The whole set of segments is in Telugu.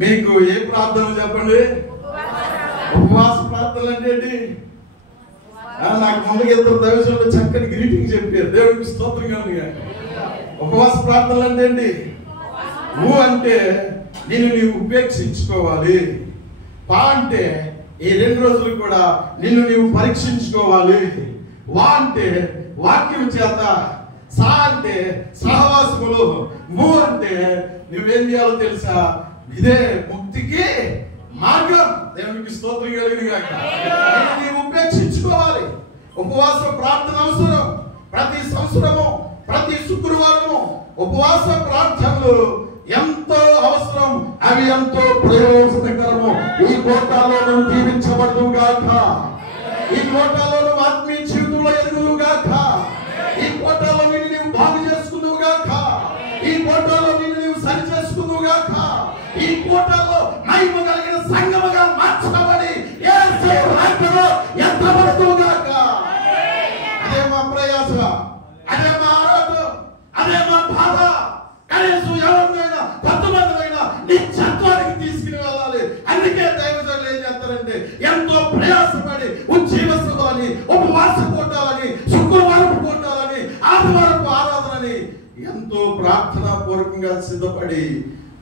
మీకు ఏ ప్రార్థన చెప్పండి? ఉపవాస ప్రార్థనలు అంటే ఏంటి? నాకు ముందుగా ఇద్దరు దైవజనులు చక్కని గ్రీటింగ్ చెప్పారు. దేవుడికి స్తోత్రం కలుగుగా. ఉపవాస ప్రార్థనలు అంటే ఏంటి? అంటే నేను నీవు ఉపేక్షించుకోవాలి. పా అంటే ఈ 2 రోజులు కూడా నిన్ను నీవు పరీక్షించుకోవాలి. వా అంటే వాక్యం చేత, సా అంటే సహవాసములు, ము అంటే నువ్వేం చేయాలో తెలుసా? ఇదే ముక్తికి మార్గం. దేవునికి స్తోత్రం కలిగిన గాక. నీవు ఉపేక్షించుకోవాలి. ఉపవాస ప్రార్థన అవసరం. ప్రతి సంవత్సరము, ప్రతి శుక్రవారము ఉపవాస ప్రార్థనలు ఎంతో అవసరం. అవి ఎంతో ప్రయోజనకరము. ఈ కోటాలో నువ్వు దీవించబడును గాక. ఈ కోటాలో నువ్వు ఆత్మీయ జీవితంలో ఎదుగును గాక. ఈ కోటాలో నిన్ను నీవు బాగు చేసుకున్నావు గాక. ఈ కోటాలో నిన్ను నీవు సరి చేసుకున్నావు గాక. ఈ కోటాలో మహిమ కలిగిన సంఘముగా మార్చబడి యేసు రాకడలో ఎత్తబడును గాక. అదే మా ప్రయాస, అదే మా ఆరాధన, అదే మా బాధ. కనీసం ఎవరినైనా 10 నిత్యత్వానికి తీసుకుని వెళ్ళాలి. అందుకే దైవజనులు ఏం చేస్తారంటే ఎంతో ప్రయాసపడి ఉజ్జీవస్తులని, ఉపవాస కూటాలని, శుక్రవారం కూటాలని, ఆదివారపు ఆరాధనని ఎంతో ప్రార్థనా పూర్వకంగా సిద్ధపడి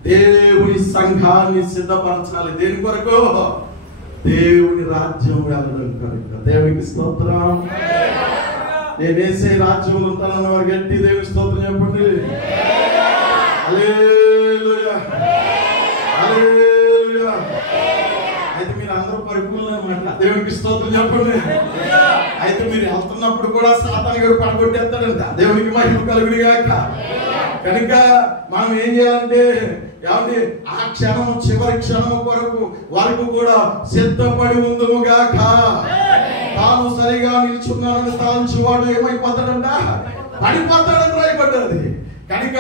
దేవుని సంఘాన్ని సిద్ధపరచాలి. దేని కొరకు? దేవుని రాజ్యం వెళ్ళడం కొరకు. దేవునికి స్తోత్రం. నేను వేసే రాజ్యంలో ఉంటానన్న వారు గట్టి దేవుని స్తోత్రం చెప్పండి. హల్లెలూయా, హల్లెలూయా. అయితే మీరు అందరూ పరిపూర్ణ అన్నమాట. దేవునికి స్తోత్రం చెప్పండి. అయితే మీరు వెళ్తున్నప్పుడు కూడా సాతాను గారు పడగొట్టేస్తాడంట. దేవునికి మహిమ కలుగును గాక. కనుక మనం ఏం చేయాలంటే ఆ క్షణం, చివరి క్షణం వరకు కూడా సిద్ధపడి ఉందుము గాక. తాను సరిగా నిల్చున్నానని తలంచువాడు ఏమైపోతాడంట? పడిపోతాడని రాయబడ్డది. కనుక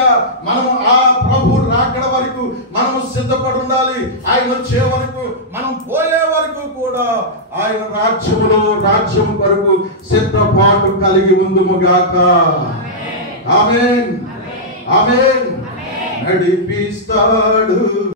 మనం ఆ ప్రభు రాకడ వరకు మనము సిద్ధపడి ఉండాలి. ఆయన వచ్చే వరకు, మనం పోయే వరకు కూడా ఆయన రాజ్యం కొరకు సిద్ధపాటు కలిగి ఉందుము గాక. ఆమేన్, ఆమేన్. నడిపిస్తాడు.